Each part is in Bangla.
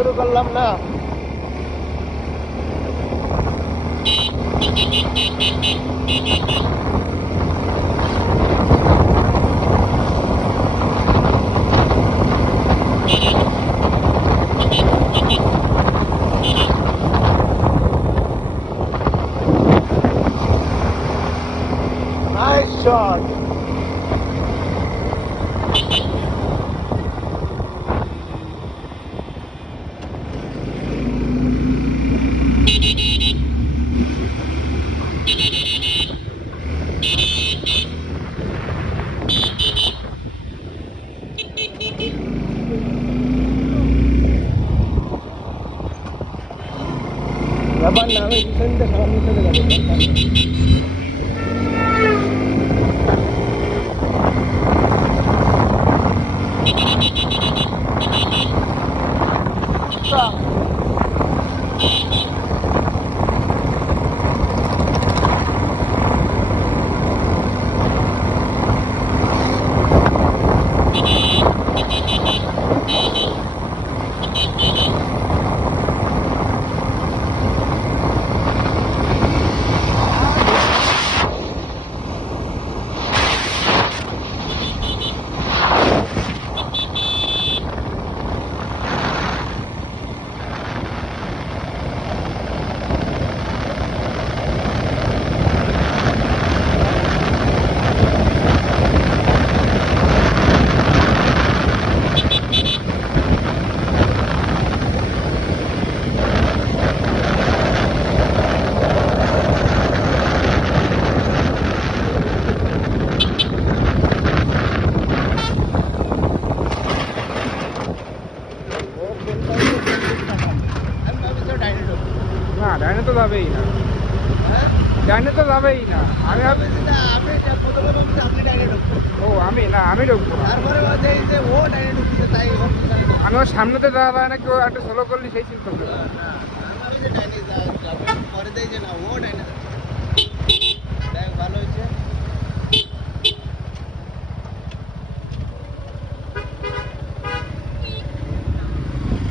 শুরু করলাম না। Nice shot. ব্যাপার না, আমি রিসেন্টে সামনে চলে যাবো। না ডাইনে তো যাবেই না, ডাইনে তো যাবেই না। আমি ও আমি না, আমি ঢুকবো না। আমি ওর সামনেতে যাওয়া যায় না, কেউ একটা সোলো করলে সেই চিন্তা করবে। ভালো হয়েছে।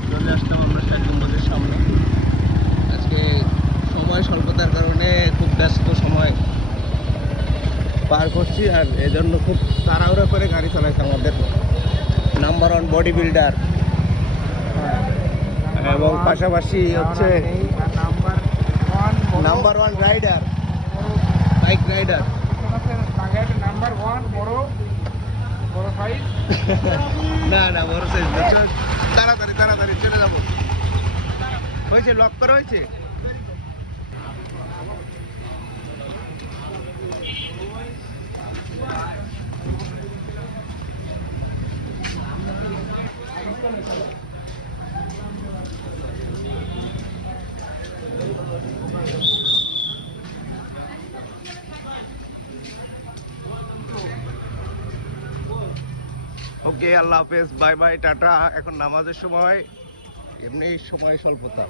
চলে আসলাম আমরা ষাট গম্বুজের সামনে। আজকে সময় স্বল্পতার কারণে খুব ব্যস্ত সময় পার করছি, আর এজন্য খুব তাড়াহুড়ো করে গাড়ি চালাইছে আমাদের নাম্বার 1 বডি বিল্ডার, এবং পাশাপাশি হচ্ছে number 1 rider, bike rider. Number 1 বড় বড় সাইজ। না না, বড় সাইজ না। তাড়াতাড়ি তাড়াতাড়ি চলে যাবো। হয়েছে, লক করা হয়েছে। ওকে, আল্লাহ হাফেজ, বাই বাই, টাটা। এখন নামাজের সময়, এমনি সময় স্বল্পতা,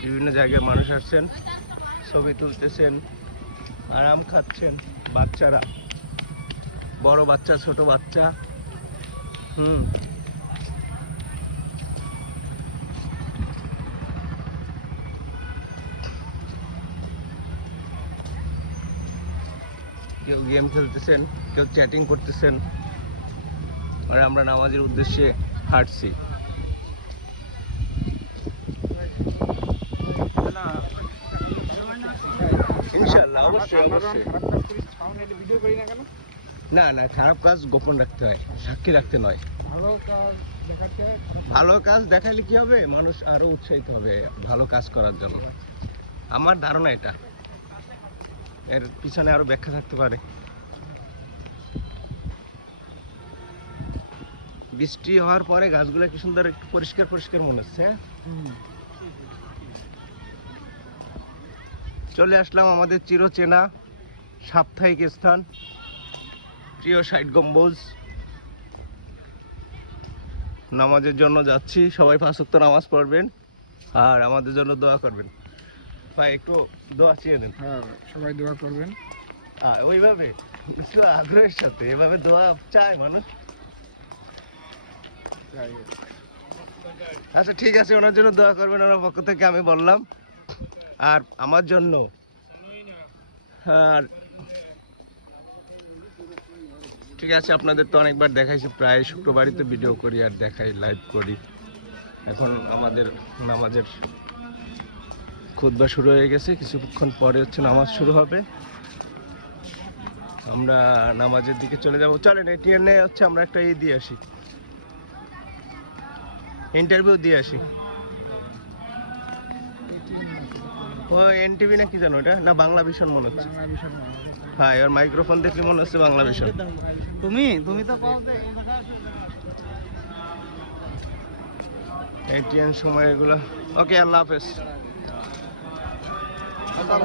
বিভিন্ন জায়গায় মানুষ আসছেন, ছবি তুলতেছেন, আরাম খাচ্ছেন, বাচ্চারা, বড় বাচ্চা, ছোট বাচ্চা। কেউ গেম খেলতেছেন, কেউ চ্যাটিং করতেছেন, আর আমরা নামাজের উদ্দেশ্যে হাঁটছি। ইনশাআল্লাহ, অবশ্যই অবশ্যই। না না, খারাপ কাজ গোপন রাখতে হয়, সাক্ষী রাখতে নয়। ভালো কাজ দেখাইলে কি হবে, মানুষ আরো উৎসাহিত হবে ভালো কাজ করার জন্য। আমার ধারণা এটা, এর পিছনে আরো ব্যাখ্যা থাকতে পারে। বৃষ্টি হওয়ার পরে গাছগুলো কি সুন্দর একটু পরিষ্কার পরিষ্কার মনে হচ্ছে। চলে আসলাম আমাদের চিরচেনা সাপ্তাহিক স্থান, প্রিয় ষাট গম্বুজ। নামাজের জন্য যাচ্ছি, সবাই 5 ওয়াক্ত নামাজ পড়বেন আর আমাদের জন্য দোয়া করবেন। ভাই একটু দোয়া চেয়ে দেন। হ্যাঁ, সবাই দোয়া করবেন। ওইভাবে আগ্রহের সাথে এভাবে দোয়া চায় মানুষ। আচ্ছা ঠিক আছে, ওনার জন্য দোয়া করবেন, ওনার পক্ষ থেকে আমি বললাম, আর আমার জন্য। আর ঠিক আছে, আপনাদের তো অনেকবার দেখাইছি, প্রায় শুক্রবারই তো ভিডিও করি আর দেখাই, লাইভ করি। এখন আমাদের নামাজের খুতবা শুরু হয়ে গেছে, কিছুক্ষণ পরে হচ্ছে নামাজ শুরু হবে, আমরা নামাজের দিকে চলে যাব। চলেন এটিএনে হচ্ছে আমরা একটা দিয়ে আসি, ইন্টারভিউ দিয়ে আসি। ও এনটিভি না কি জানো, এটা না বাংলা ভিশন মনে হচ্ছে। হ্যাঁ, এবার মাইক্রোফোন দেখলে মনে হচ্ছে বাংলা ভিশন। তুমি তো এটিএন সময় এগুলো। ওকে, আল্লাহ হাফেজ।